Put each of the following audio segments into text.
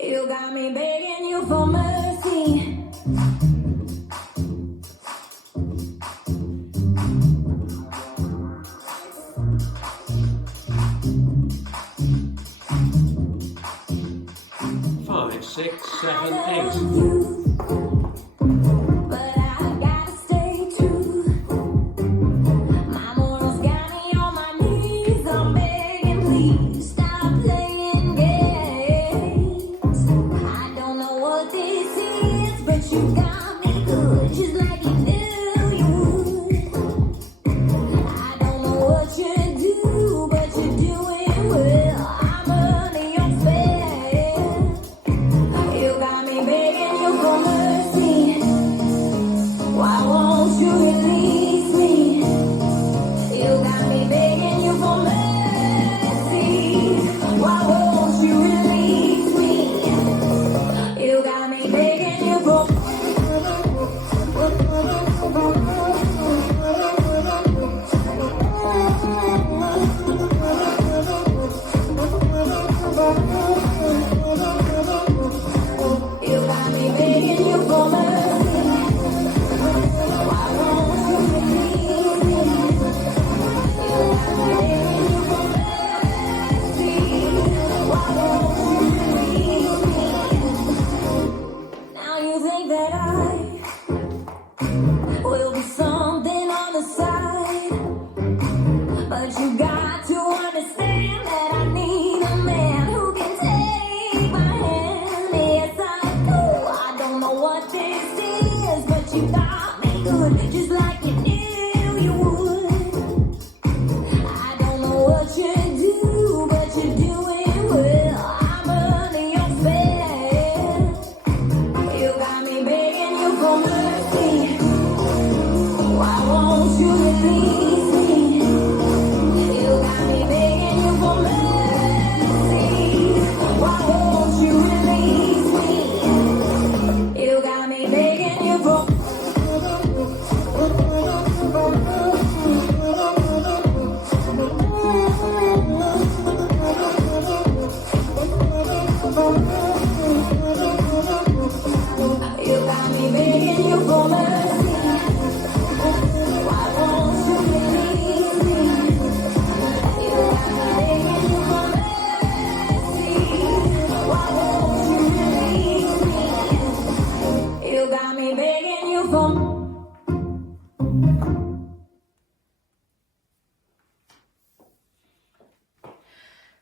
You got me begging you for mercy. 5, 6, 7, 8.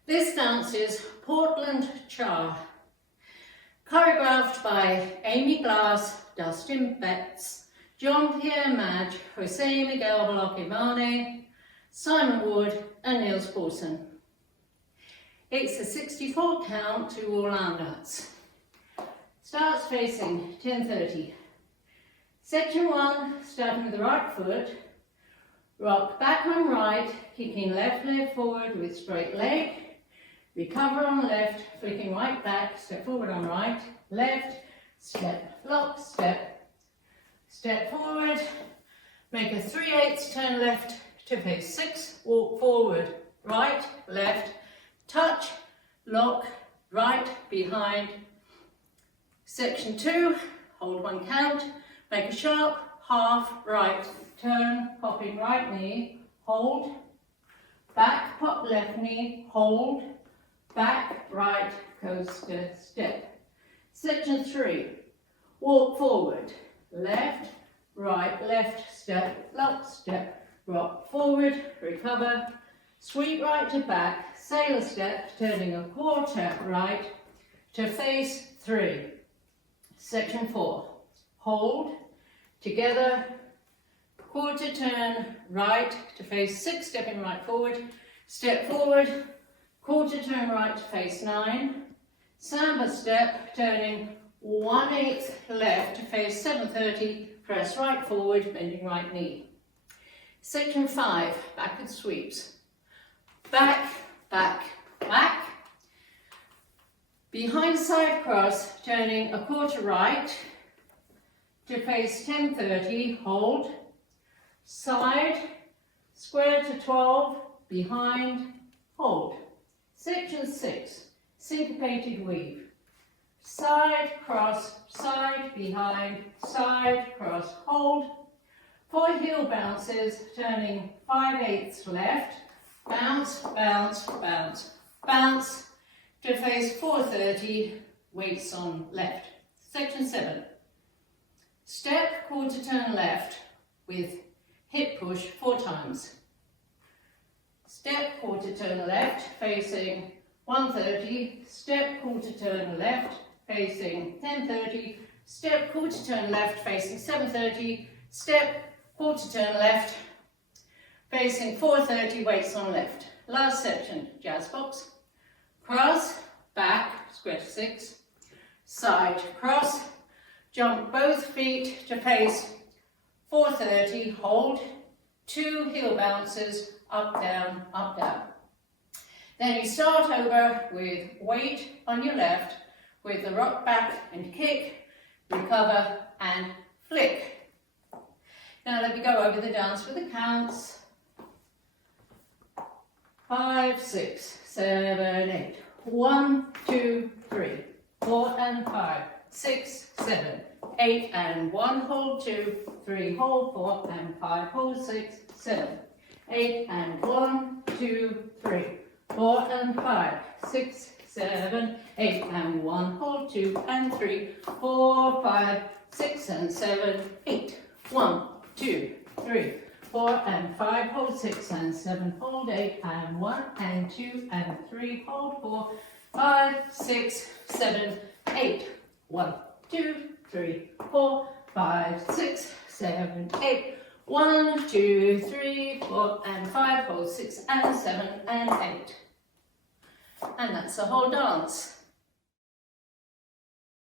This dance is Portland Cha, choreographed by Amy Glass, Dustin Betts, John Pierre Madge, Jose Miguel Blockivane, Simon Wood and Niels Paulson. It's a 64 count to all andats. Starts facing 10:30. Section 1, starting with the right foot, rock back on right, kicking left leg forward with straight leg, recover on left, flicking right back, step forward on right, left, step, lock, step, step forward, make a 3/8 turn left to face 6, walk forward, right, left, touch, lock, right, behind. Section 2, hold 1 count, make a sharp, half, right, turn, popping right knee, hold, back, pop left knee, hold, back, right, coaster, step. Section 3, walk forward, left, right, left, step, lock, step, rock forward, recover, sweep right to back, sailor step, turning a quarter right to face 3. Section 4, hold, together, quarter turn right to face 6, stepping right forward, step forward, quarter turn right to face 9, samba step, turning 1/8 left to face 7:30, press right forward, bending right knee. Section 5, backward sweeps, back, back, back, behind side cross, turning a quarter right to face 10:30, hold, side, square to 12, behind, hold. Section 6, syncopated weave, side, cross, side, behind, side, cross, hold. 4 heel bounces, turning 5/8 left, bounce, bounce, bounce, bounce, to face 430, weights on left. Section 7. Step, quarter turn left with hip push 4 times. Step, quarter turn left, facing 130, step, quarter turn left, facing 1030, step, quarter turn left, facing 730, step, quarter turn left, facing 430, weights on left. Last section, jazz box. Cross, back, square to 6, side, cross, jump both feet to face 430, hold, 2 heel bounces, up, down, up, down. Then you start over with weight on your left, with the rock back and kick, recover and flick. Now let me go over the dance with the counts. 5, 6, 7, 8. 1, 2, 3, 4 and 5, 6, 7, 8 and 1, hold 2, 3, hold 4 and 5, hold 6, 7, 8 and 1, 2, 3, 4 and 5, 6, 7, 8 and 1, hold 2 and 3, 4, 5, 6 and 7, 8, 1, 2, 3, 4 and 5, hold 6 and 7, hold 8 and 1 and 2 and 3, hold 4, 5, 6, 7, 8, 1, 2, 3, 4, 5, 6, 7, 8, 1, 2, 3, 4 and 5, hold 6 and 7 and 8. And that's the whole dance.